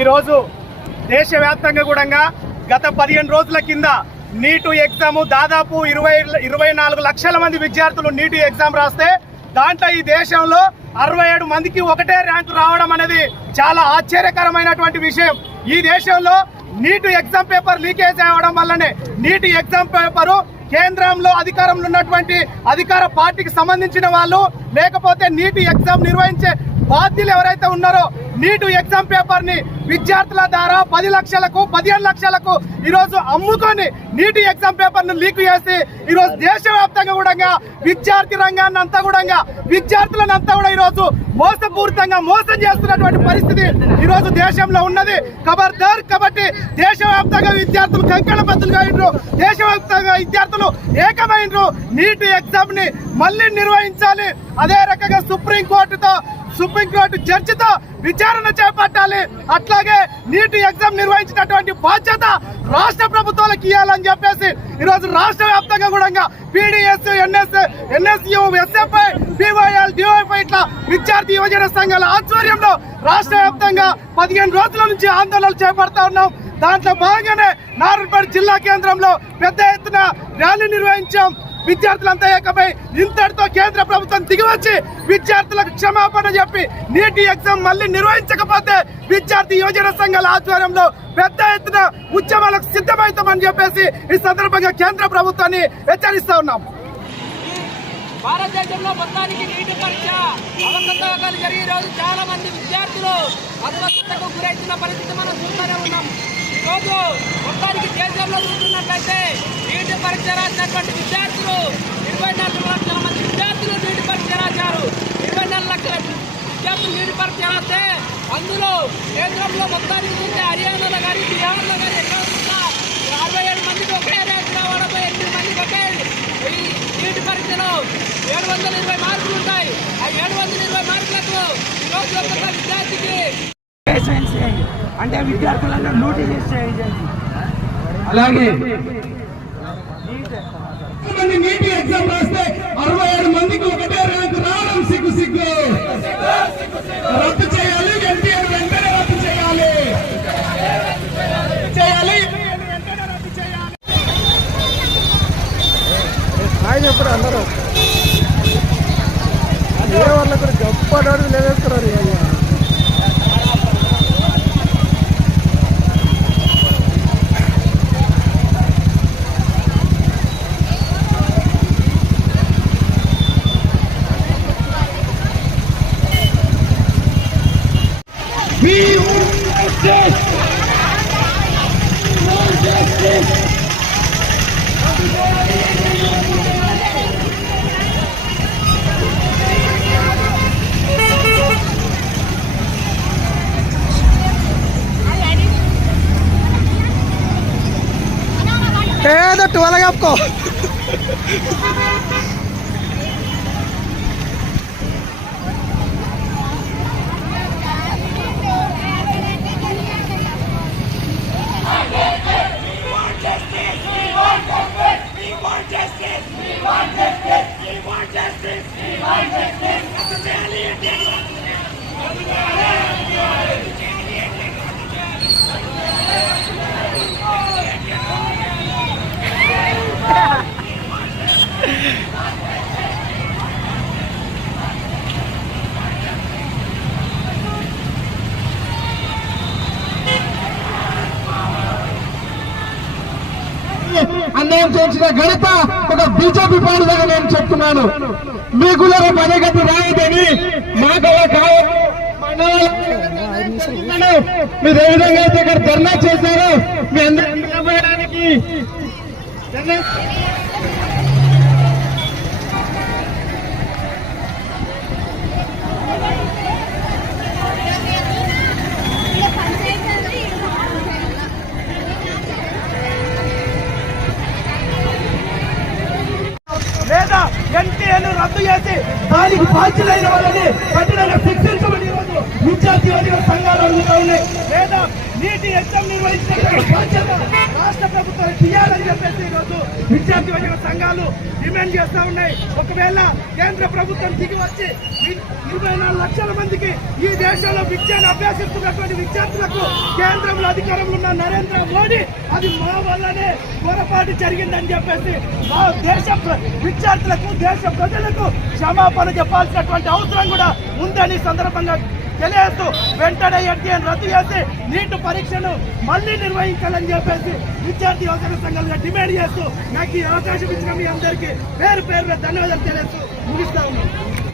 ఈరోజు దేశవ్యాప్తంగా కూడా గత 15 రోజుల కింద నీటు ఎగ్జామ్ దాదాపు 24 లక్షల మంది విద్యార్థులు నీటు ఎగ్జామ్ రాస్తే దాంట్లో ఈ దేశంలో 67 మందికి ఒకటే ర్యాంకు రావడం అనేది చాలా ఆశ్చర్యకరమైనటువంటి విషయం. ఈ దేశంలో నీటు ఎగ్జామ్ పేపర్ లీకేజ్ అవ్వడం వల్లనే నీటు ఎగ్జామ్ పేపరు కేంద్రంలో అధికారంలో ఉన్నటువంటి అధికార పార్టీకి సంబంధించిన వాళ్ళు లేకపోతే నీటు ఎగ్జామ్ నిర్వహించే బాధ్యులు ఎవరైతే ఉన్నారో నీటు ఎగ్జామ్ పేపర్ ని విద్యార్థుల ద్వారా 10 లక్షలకు 15 లక్షలకు ఈరోజు అమ్ముకొని నీటు ఎగ్జామ్ పేపర్ ను లీక్ చేసి ఈరోజు దేశవ్యాప్తంగా కూడా విద్యార్థి రంగాన్ని అంతా కూడా విద్యార్థులను అంతా కూడా ఈరోజు మోసపూరితంగా మోసం చేస్తున్నటువంటి పరిస్థితి ఈరోజు దేశంలో ఉన్నది. ఖబర్దార్. కాబట్టి దేశవ్యాప్తంగా విద్యార్థులు కంకణబద్దులుగా అయినరు, దేశవ్యాప్తంగా విద్యార్థులు ఏకమైనరు. నీటు ఎగ్జామ్ ని మళ్ళీ నిర్వహించాలి. అదే రకంగా సుప్రీంకోర్టు జడ్జితో విచారణ చేపట్టాలి. అట్లాగే నీటి ఎగ్జామ్ నిర్వహించినటువంటి బాధ్యత రాష్ట్ర ప్రభుత్వాలకు ఇవ్వాలని చెప్పేసి ఈరోజు రాష్ట్ర వ్యాప్తంగా కూడా పీడీఎస్, ఎన్ఎస్యు, ఎస్ఎఫ్ఐ, బీవైఎల్, డివైఎఫ్ఐ ఇట్లా విద్యార్థి యువజన సంఘాల ఆధ్వర్యంలో రాష్ట్ర వ్యాప్తంగా 15 రోజుల నుంచి ఆందోళనలు చేపడతా ఉన్నాం. దాంట్లో భాగంగానే నారాయణపేట జిల్లా కేంద్రంలో పెద్ద ఎత్తున ర్యాలీ నిర్వహించాం. విద్యార్థులంతా ఏకమై ఇంతటితో కేంద్ర ప్రభుత్వం దిగివచ్చి విద్యార్థులకు క్షమాపణ చెప్పి నీటి ఎగ్జామ్ మళ్ళీ నిర్వహించకపోతే విద్యార్థి యువజన సంఘాల ఆధ్వర్యంలో పెద్ద ఎత్తున ఉద్యమాలకు సిద్ధమవుతామని చెప్పేసి ఈ సందర్భంగా కేంద్ర ప్రభుత్వాన్ని హెచ్చరిస్తా ఉన్నాం. భారతదేశంలో మొత్తానికి నీటి పరీక్ష అవకతవకలు జరిగే రోజు చాలా మంది విద్యార్థులు అస్వస్థతకు గురైతున్న పరిస్థితి మనం చూస్తూనే ఉన్నాం. ఈరోజు మొత్తానికి దేశంలో చూస్తున్నట్లయితే నీటి పరీక్ష రాసినటువంటి విద్యార్థులు 24 లక్షల మంది విద్యార్థులు నీటి పరీక్ష రాశారు. 24 లక్షల విద్యార్థులు నీటి పరీక్ష రాస్తే అందులో కేంద్రంలో మొత్తానికి చూస్తే హర్యానాలో కానీ బీహార్లో కానీ ఎక్కడ చూసినా 67 మందికి ఒకే ర్యాంక్ రావడం, 8 మందికి ఒకే ఈ నీటి పరీక్షలో 720 మార్కులు ఉంటాయి. ఆ 720 మార్కులకు ఈరోజు ఒక్కొక్క విద్యార్థికి అంటే విద్యార్థులను లూటీ చేసే ఏజెన్సీ. అలాగే నీటి ఎగ్జామ్ రాస్తే 67 మందికి ఒకటే ర్యాంకు రావడం సిగ్గు. రద్దు చేయాలి. ఎన్టీఆర్ వెంటనే రద్దు చేయాలి. ఆయన ఎప్పుడు అందరూ ఏ వాళ్ళ కూడా గొప్ప అడుగు లేవేస్తున్నారు. We want justice. We want justice. तो टुआ लगा आपको అన్యాయం చేసిన ఘనత ఒక బీజేపీ పార్టీగా నేను చెప్తున్నాను. మీకు పనిగతి రాయదని మాకు మీరు ఏ విధంగా అయితే ఇక్కడ ధర్నా చేశారో మీ అందరికి లేదా ఎన్టీఏను రద్దు చేసి దానికి బాధ్యులైన వాళ్ళని కఠినంగా శిక్షించమని విద్యార్థి యువజన సంఘాలు అడుగుతూ ఉన్నాయి. లేదా నీటి ఎగ్జామ్ నిర్వహించినటువంటి బాధ్యత రాష్ట్ర ప్రభుత్వాలు చేయాలని చెప్పేసి ఈరోజు విద్యార్థి యువజన సంఘాలు డిమాండ్ చేస్తూ ఉన్నాయి. ఒకవేళ కేంద్ర ప్రభుత్వం దిగి వచ్చి 24 లక్షల మందికి ఈ దేశంలో విద్యను అభ్యసిస్తున్నటువంటి విద్యార్థులకు కేంద్రంలో అధికారంలో ఉన్న నరేంద్ర మోడీ అది మా వల్లనే పొరపాటు జరిగిందని చెప్పేసి మా దేశ విద్యార్థులకు దేశ ప్రజలకు క్షమాపణ చెప్పాల్సినటువంటి అవసరం కూడా ఉందని సందర్భంగా తెలియజేస్తూ వెంటనే ఎన్టీఆర్ రద్దు చేసి నీట్ పరీక్షను మళ్ళీ నిర్వహించాలని చెప్పేసి విద్యార్థి యువజన సంఘాలుగా డిమాండ్ చేస్తూ నాకు ఈ అవకాశం ఇచ్చిన మీ అందరికీ పేరు పేరున ధన్యవాదాలు తెలియజేస్తూ ముగిస్తా ఉన్నాను.